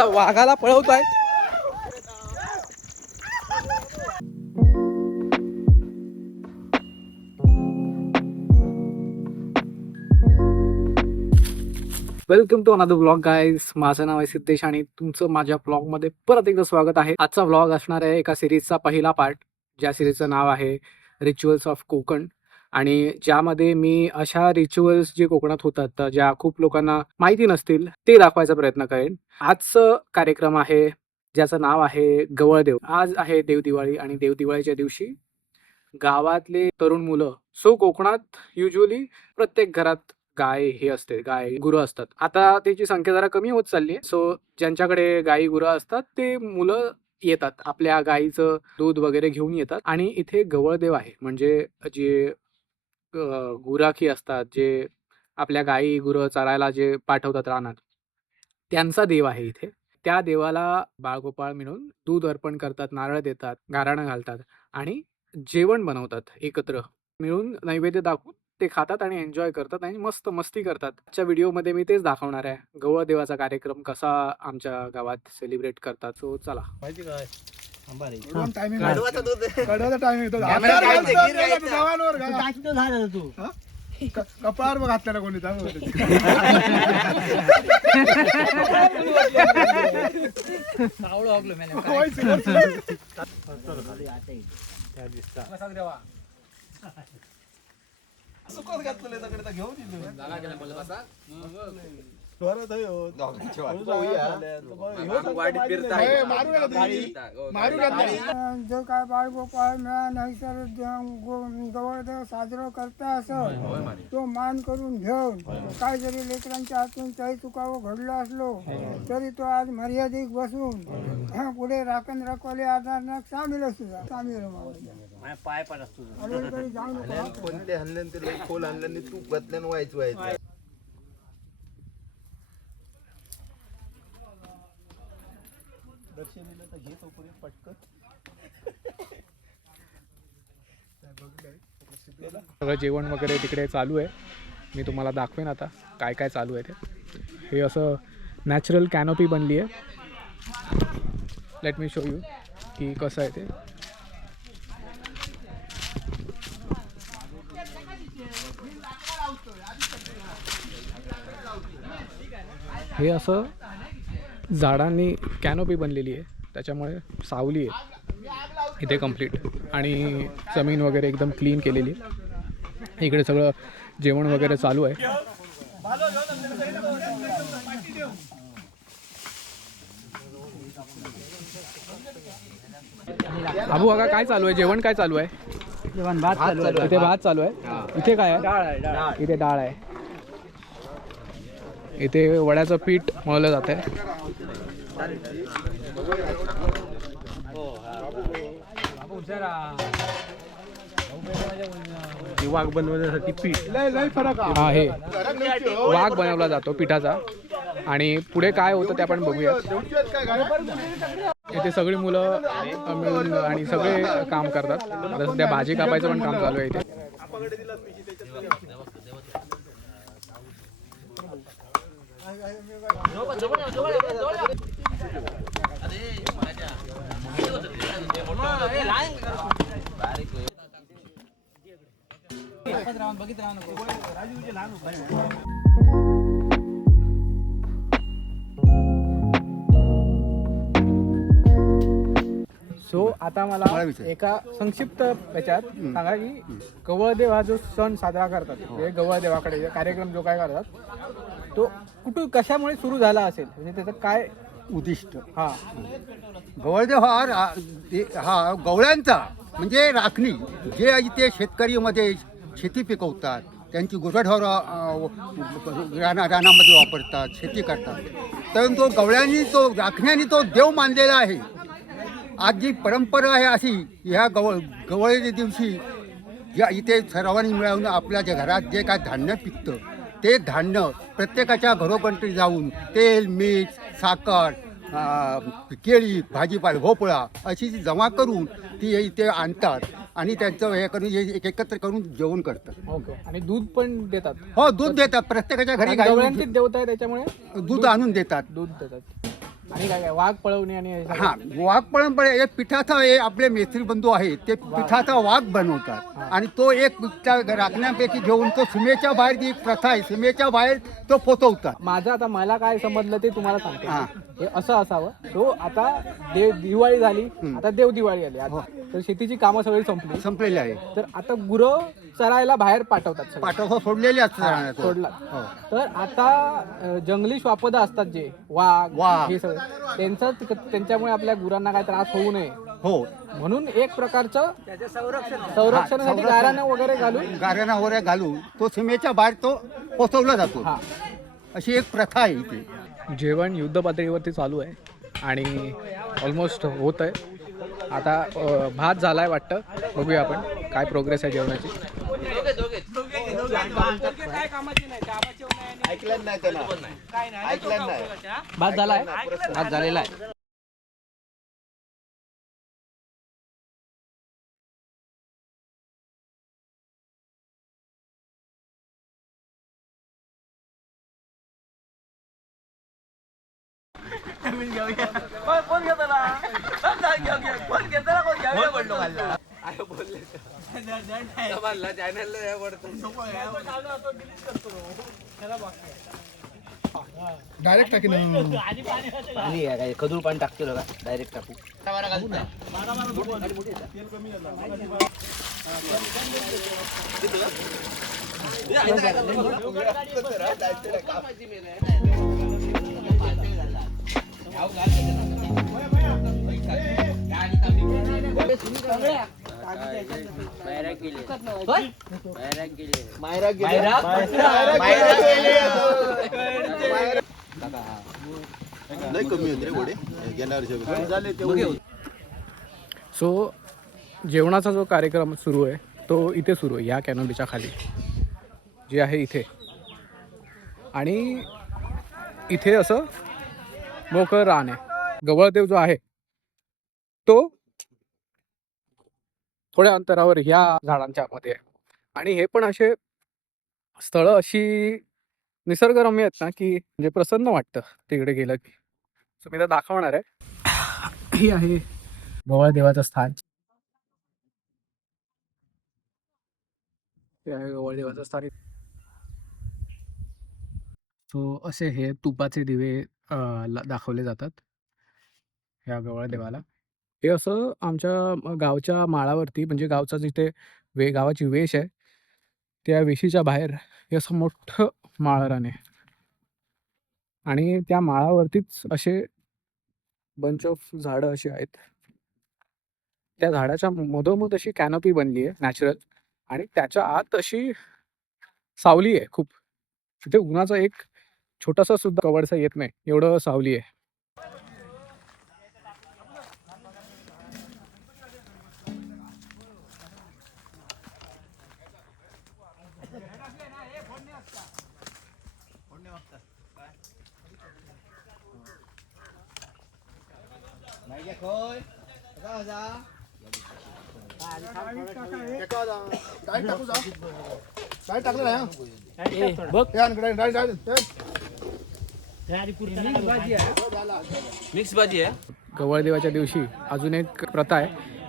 वाघाला वाघाला पळवताय. Welcome to another blog guys. माझं नाव आहे सिद्धेश आणि तुमचं माझ्या ब्लॉगमध्ये परत एकदा स्वागत आहे. आजचा ब्लॉग असणार आहे एका सिरीजचा पहिला पार्ट, ज्या सिरीजचं नाव आहे रिच्युअल्स ऑफ कोकण. आणि ज्यामध्ये मी अशा रिच्युअल्स जे कोकणात होतात ज्या खूप लोकांना माहिती नसतील ते दाखवायचा प्रयत्न करेन. आजचं कार्यक्रम आहे ज्याचं नाव आहे गवळदेव. आज आहे देवदिवाळी आणि देवदिवाळीच्या दिवशी गावातले तरुण मुलं कोकणात युजली प्रत्येक घरात गाय हे असते, गाय गुरं असतात. आता त्याची संख्या जरा कमी होत चालली आहे. ज्यांच्याकडे गाई गुरं असतात ते मुलं येतात, आपल्या गाईचं दूध वगैरे घेऊन येतात. आणि इथे गवळदेव आहे, म्हणजे जे गुराखी असतात, जे आपल्या गाई गुरं चरायला जे पाठवतात रानात, त्यांचा देव आहे इथे. त्या देवाला बाळगोपाळ मिळून दूध अर्पण करतात, नारळ देतात, गाराणं घालतात आणि जेवण बनवतात एकत्र मिळून. नैवेद्य दाखवून ते खातात आणि एन्जॉय करतात आणि मस्त मस्ती करतात. आजच्या व्हिडिओमध्ये मी तेच दाखवणार आहे, गवळदेवाचा कार्यक्रम कसा आमच्या गावात सेलिब्रेट करतात. सो चला. माहिती काय कपाळावर बघ घातला कोणी सुकत घातलेलं दगड घेऊन जो काय बाळगोपाळ मिळा नाही तर गवळदेव साजरा करता असं तो मान करून घेऊन काय जरी लेकरांच्या हातून काही चुकावं घडलं असलो तरी तो आज मर्यादित बसून पुढे राखण रखवाले आधार सामील असतो. सामील पाय पाड असतो जाऊ नको. कोणते हल्ल्यान ते खोल हल्ल्याने तूप घातल्यानं व्हायचं. दर्शनीला तर घेतो पुढे पटकन. सगळं जेवण वगैरे तिकडे चालू आहे. मी तुम्हाला दाखवेन आता काय काय चालू आहे ते. हे असं नॅचरल कॅनोपी बनली आहे. लेट मी शो यू की कसं आहे ते. हे असं झाडांनी कॅनोपी बनलेली आहे, त्याच्यामुळे सावली आहे इथे कम्प्लीट. आणि जमीन वगैरे एकदम क्लीन केलेली आहे. इकडे सगळं जेवण वगैरे चालू आहे. अबू बघा काय चालू आहे, जेवण काय चालू आहे? भात चालू आहे. इथे भात चालू आहे. इथे काय आहे? इथे डाळ आहे. इथे वड्याचं पीठ मळलं जात आहे. वाघ बनवण्यासाठी पीठ. हा, हे वाघ बनवला जातो पिठाचा. आणि पुढे काय होतं ते आपण बघूया. इथे सगळी मुलं मिळून आणि सगळे काम करतात. आता सध्या भाजी कापायचं पण काम चालू आहे इथे. आता मला एका संक्षिप्त याच्यात सांगा की गवळदेव हा जो सण साजरा करतात, म्हणजे गवळदेवाकडे कार्यक्रम जो काय करतात तो कुठून कशामुळे सुरू झाला असेल, म्हणजे त्याचं काय उद्दिष्ट. हा, गवळदेव हा गवळ्यांचा म्हणजे राखणी. जे इथे शेतकरीमध्ये शेती पिकवतात, त्यांची गुरढोरं रानामध्ये वापरतात, शेती करतात, तर तो गवळ्यांनी तो राखण्याने तो देव मानलेला आहे. आज जी परंपरा आहे अशी, ह्या गवळीच्या दिवशी या इथे सर्वांनी मिळून आपल्या ज्या घरात जे काय धान्य पिकतं ते धान्य प्रत्येकाच्या घरोघरी जाऊन तेल, मीठ, साखर, केळी, भाजीपाला, भोपळा अशी जमा करून ती इथे आणतात आणि त्यांचं हे करून एकत्र करून जेवण करतात. ओके. आणि दूध पण देतात? हो, दूध देतात. प्रत्येकाच्या घरी गवळ्यांचीच देवता आहे त्याच्यामुळे दूध आणून देतात. दूध देतात. आणि काय काय वाघ पळवणे आणि हे सगळं? हा वाघ परंपरा हे पिठाचा हे आपले मेस्त्री बंधू आहेत ते पिठाचा वाघ बनवतात आणि तो एक त्या राखण्यापैकी घेऊन तो सीमेच्या बाहेर जी एक प्रथा आहे सीमेच्या बाहेर तो पोचवतात. माझं आता मला काय समजलं ते तुम्हाला हा. सांगतो. हे असं असावं. तो आता दिवाळी झाली, आता देव दिवाळी आली आता. तर शेतीची कामं सगळी संपली, संपलेले आहे. तर आता गुरं चरायला बाहेर पाठवतात सगळे. पाठवा सोडलेले असतात. सोडला. हो. तर आता जंगली श्वापद असतात जे वाघ वाघ. हे सगळं त्यांच्यामुळे आपल्या गुरांना काय त्रास होऊ नये हो म्हणून एक प्रकारचं संरक्षणासाठी गाऱ्यानं वगैरे घालून गाऱ्यांना वगैरे घालून तो सीमेच्या बाहेर तो पोचवला जातो. हा. अशी एक प्रथा आहे इथे. जेवण युद्ध पातळीवरती चालू आहे आणि ऑलमोस्ट होत आहे. आता भात झालाय वाटतं. बघूया आपण काय प्रोग्रेस आहे जेवणाची. भात झालाय. भात झालेला आहे. डायरेक्ट टाकी खजूर पाणी टाकते बघा डायरेक्ट टाकू. सो जेवणाचा जो कार्यक्रम सुरू आहे तो इथे सुरू आहे, या कॅनोलीच्या खाली जे आहे इथे. आणि इथे असं मोकळं रान आहे. गवळदेव जो आहे तो थोड्या अंतरावर ह्या झाडांच्या मध्ये आहे. आणि हे पण असे स्थळं अशी निसर्गरम्य आहेत ना की म्हणजे प्रसन्न वाटतं तिकडे गेलं की. सो मी तर दाखवणार आहे. ही आहे गवळदेवाचं स्थान. हे आहे गवळदेवाचं स्थान. सो असे हे तुपाचे दिवे दाखवले जातात ह्या गवळदेवाला. हे असं आमच्या गावच्या माळावरती म्हणजे गावचा जिथे गावाची वेश आहे त्या वेशीच्या बाहेर हे असं मोठं माळरान आहे आणि त्या माळावरतीच असे बंच ऑफ झाडं अशी आहेत. त्या झाडाच्या मधोमध अशी कॅनोपी बनली आहे नॅचरल आणि त्याच्या आत अशी सावली आहे खूप. तिथे उन्हाचा एक छोटासा सुद्धा कवडसा येत नाही एवढं सावली आहे. मिक्स भाजी आहे. गवळदेवाच्या दिवशी अजून एक प्रथा आहे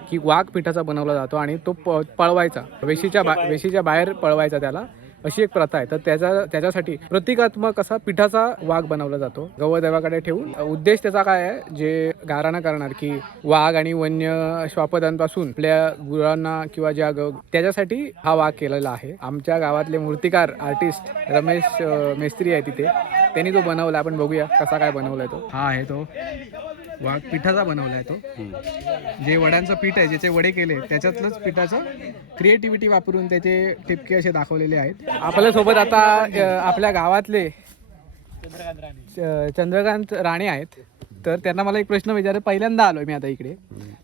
की वाघ पिठाचा बनवला जातो आणि तो पळवायचा वेशीच्या बाहेर पळवायचा त्याला, अशी एक प्रथा आहे. तर त्याच्यासाठी प्रतिकात्मक असा पिठाचा वाघ बनवला जातो गवळदेवाकडे ठेवून. उद्देश त्याचा काय आहे, जे गाराणा करणार की वाघ आणि वन्य श्वापदांपासून आपल्या गुरांना किंवा ज्या त्याच्यासाठी हा वाघ केलेला आहे. आमच्या गावातले मूर्तिकार आर्टिस्ट रमेश मेस्त्री आहे तिथे, त्यांनी तो बनवला. आपण बघूया कसा काय बनवलाय तो. हा आहे तो वाघ पिठाचा बनवलाय तो. जे वड्यांचं पीठ आहे, ज्याचे वडे केले त्याच्यातलंच पिठाचं क्रिएटिव्हिटी वापरून त्याचे टिपके असे दाखवलेले आहेत. आपल्यासोबत आता आपल्या गावातले चंद्रकांत राणे आहेत. तर त्यांना मला एक प्रश्न विचार. पहिल्यांदा आलोय मी आता इकडे.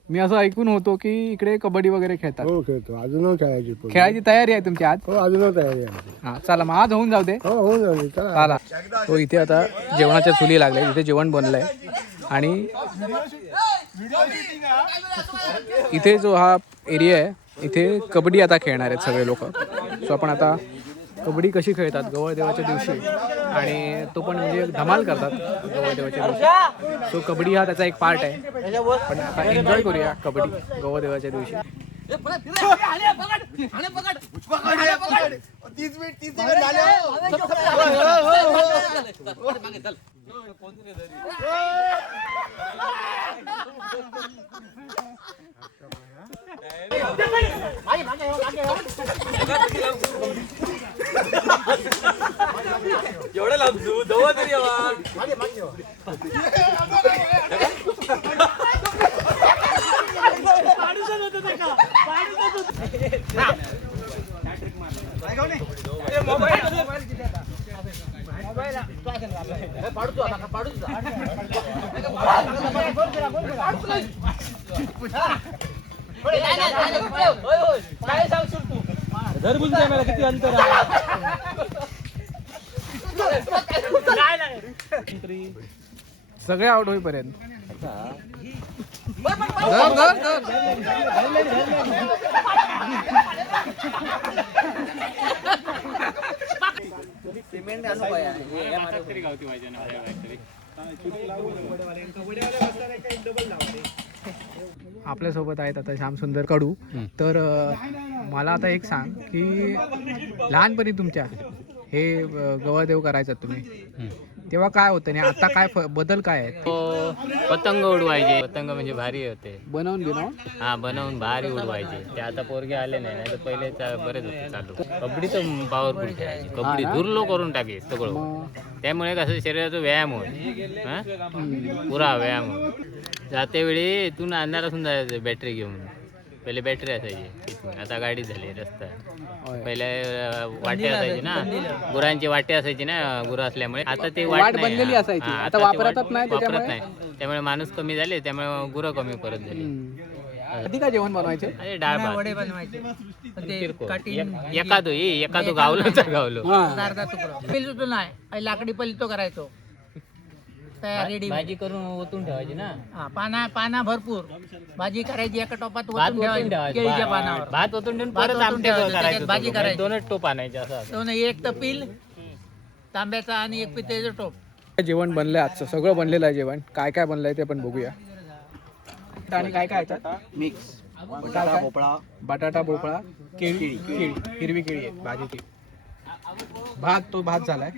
मी असं ऐकून होतो की इकडे कबड्डी वगैरे खेळतात. हो खेळतो अजून खेळायची तयारी आहे तुमची आज? हो अजून तयारी आहे. हा चला मग आज होऊन जाऊ दे. हो होऊन जाईल. चला. तो इथे आता जेवणाच्या चुली लागल्या, इथे जेवण बनलंय आणि इथे जो हा एरिया आहे इथे कबड्डी आता खेळणार आहेत सगळे लोक. सो आपण आता कबड्डी कशी खेळतात गवळदेवाच्या दिवशी, आणि तो पण म्हणजे धमाल करतात गवळदेवाच्या दिवशी. सो कबड्डी हा त्याचा एक पार्ट आहे, पण आता एन्जॉय करूया कबड्डी गवळदेवाच्या दिवशी. एवढं लांबू दवा तरी घरगुती कॅमेरा किती अंतर सगळे आउट होईपर्यंत. आपल्यासोबत आहेत आता श्यामसुंदर कडू. तर मला आता एक सांग की लहानपणी तुमच्या हे गवळदेव करायचं तुम्ही, तेव्हा काय होतं आणि आता काय बदल काय आहेत? पतंग उडवायचे. पतंग म्हणजे भारी होते, बनवून घेणं. हा बनवून भारी उडवायचे. ते आता पोरगे आले नाही, नाही तर पहिले बरेच होते चालू. कबड्डी तर पॉवरफुल खेळायची, कबड्डी दुर्लो करून टाके सगळं. त्यामुळे कसं शरीराचा व्यायाम होईल, हा पुरा व्यायाम होईल. जाते वेळी इथून आणणार असून जायचं बॅटरी घेऊन. पहिले बॅटरी असायची इथून, आता गाडी झाली रस्ता. पहिले वाटे असायची ना, गुरांची वाटे असायची ना, गुरं असल्यामुळे. आता ते वाट नाही. बनलेली हा, असायची, हा, आता ते वापरतच नाही वापरत त्याच्यामुळे. नाही. त्यामुळे माणूस कमी झाले, त्यामुळे गुरं कमी परत झाली. कधी काय जेवण बनवायचे? अरे डाळ भात किरकोळ. एखादं गावलं तर गावलं. अर्धा तुकडा पिलतो नाही, लाकडी पलितो करायचो तयार रेडी. भाजी करून ओतून ठेवायची ना, पाना भरपूर भाजी करायची, एका टोपात भात ओतून ओतून ठेवायची ठेवायची. केळीच्या पानावर. भात ओतून ठेवून भात परत ओतून आमटे ठेवायचं, करायचं. त्याच्यात भाजी होतं. करायची. दोनच टोप आणायचे असं. दोन एक तपील तांब्याचा आणि एक पितळेचं टोप. जेवण बनलंय आजचं, सगळं बनलेलं आहे जेवण. काय काय बनलंय ते पण बघूया. आणि काय काय मिक्स बटाटा, भोपळा, बटाटा, भोपळा, केळी, हिरवी केळी आहे भाजीची. भात, तो भात झालाय.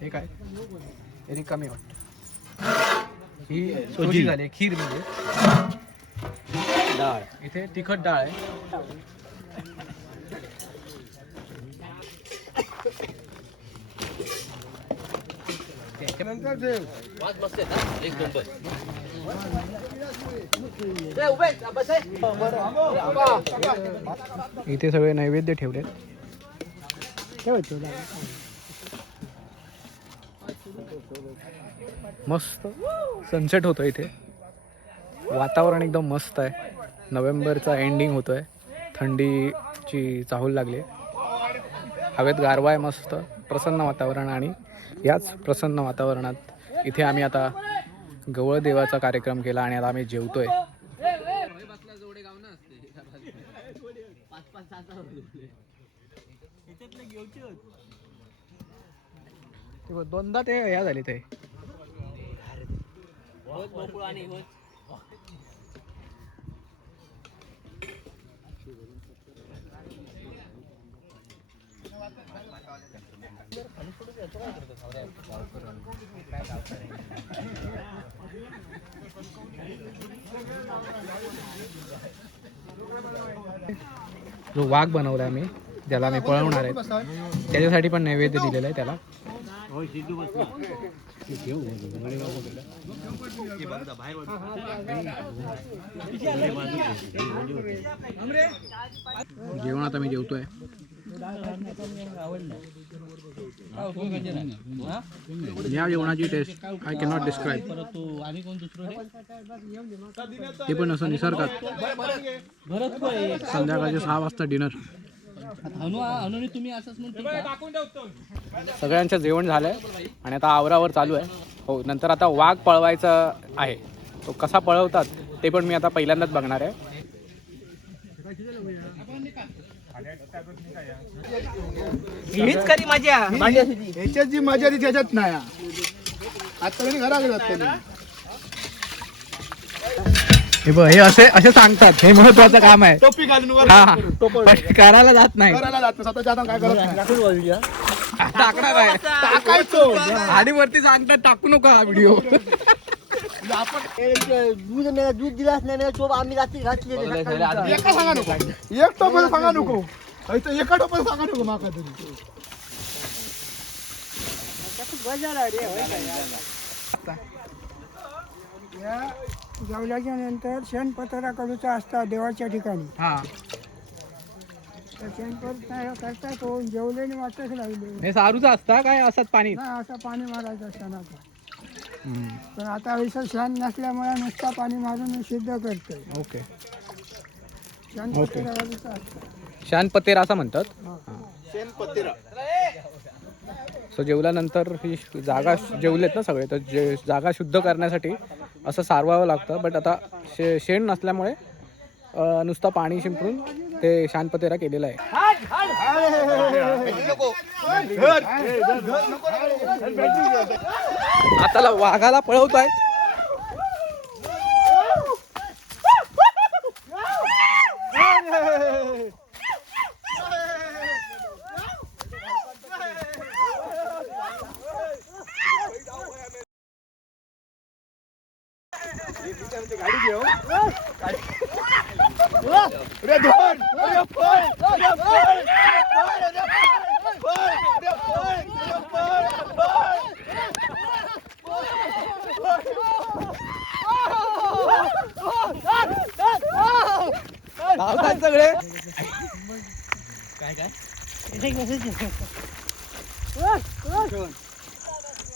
हे काय तरी कमी वाटतं. ही सोजी झाली, खीर म्हणजे डाळ, इथे तिखट डाळ आहे. एक नंबर. इथे सगळे नैवेद्य ठेवलेत. मस्त सनसेट होतो इथे. वातावरण एकदम मस्त आहे. नोव्हेंबरचा एंडिंग होतोय, थंडीची चाहूल लागली. हवेत गारवा आहे, मस्त प्रसन्न वातावरण. आणि याच प्रसन्न वातावरणात इथे आम्ही आता गवळदेवाचा कार्यक्रम केला आणि आता आम्ही जेवतोय. दोनदा ते या झाले ते. जो वाघ बनवला आहे मी, ज्याला मी पळवणार आहे, त्याच्यासाठी पण नैवेद्य दिलेलं आहे त्याला. जेवण आता मी जेवतोय. या जेवणाची टेस्ट आय कॅनॉट डिस्क्राईब. ते पण असं निसर्गात. संध्याकाळचे 6 वाजता डिनर. सगळ्यांचं जेवण झालंय आणि आता आवरावर चालू आहे. हो, नंतर आता वाघ पळवायचा आहे. तो कसा पळवतात ते पण मी आता पहिल्यांदाच बघणार आहे. हीच खरी मजा ह्याच्यात जी मजा ती त्याच्यात नाही आता तरी घरा गेला हे असे असे सांगतात, हे महत्वाचं काम आहे. टोपी घालून वर हा पण करायला जात नाही. करायला जात नाही, स्वतःच्या हातानं काय करत नाही. टाकणार आहे टाकायचो आणि वरती सांगतात टाकू नका हा व्हिडिओ. दूध दिलाच नाही चोप आम्ही रात्री घातलेले एका सांगा नको, एक टोपीला सांगा नको, इथं एका टोपीला सांगा नको माका तरी. या जेवल्याच्या नंतर शेणपत्रा कडूचा असतात देवाच्या ठिकाणी. हा तर शेणपत्रा करता तो जेवलेने वाटच लागले हे सारूचा असता काय असत पाणी. ना असं पाणी मारायचं शेणाचा. पण आता विसर शेण नसल्यामुळे नुसता पाणी मारून सिद्ध करतोय. ओके. शेणपत्रा कडूचा असतात. शानपतेर असं म्हणतात. शेणपत्रा. सो जेवल्यानंतर ही जागा जेवलेत ना सगळे, तर जागा शुद्ध करण्यासाठी असं सारवावं लागतं. बट आता शेण नसल्यामुळे नुसतं पाणी शिंपडून ते शानपतेरा केलेलं आहे. आता वाघाला पळवताय. धावतात सगळे.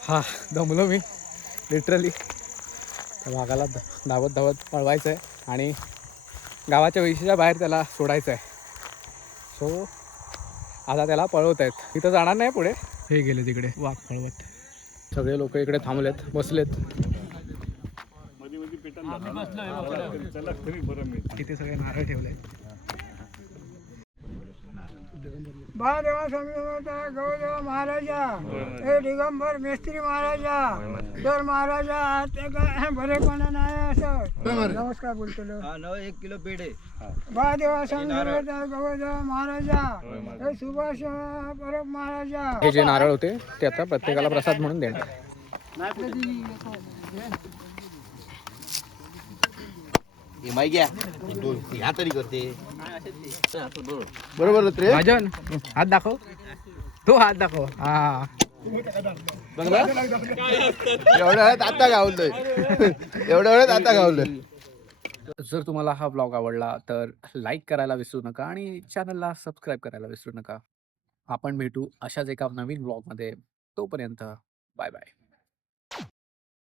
हा दमलो मी लिटरली. वाघाला धावत धावत पळवायचं आहे आणि गावाच्या विशीच्या बाहेर त्याला सोडायचं आहे. सो आता त्याला पळवत आहेत. इथं जाणार नाही पुढे. हे गेले तिकडे वाघ पळवत. सगळे लोक इकडे थांबलेत, बसलेत. तिथे सगळे नारळ ठेवले. महादेवा समजा गौदेवा महाराजा हे दिगंबर मेस्त्री महाराजा तर महाराजा ते काय बरेपणा नाही असं नमस्कार बोलतो. 1 किलो पेढे. महादेवा समजा गौदेवा महाराजा हे सुभाष परब महाराजा. हे जे नारळ होते ते आता प्रत्येकाला प्रसाद म्हणून देणार. ह्या तरी करते बरोबर रे. भाजन हात दाखव. तो हात दाखव. हा एवढ्या वेळात आता गावलोय, एवढ्या वेळात आता गावलोय. जर तुम्हाला हा ब्लॉग आवडला तर लाईक करायला विसरू नका आणि चॅनलला सबस्क्राईब करायला विसरू नका. आपण भेटू अशाच एका नवीन ब्लॉगमध्ये. तोपर्यंत बाय बाय.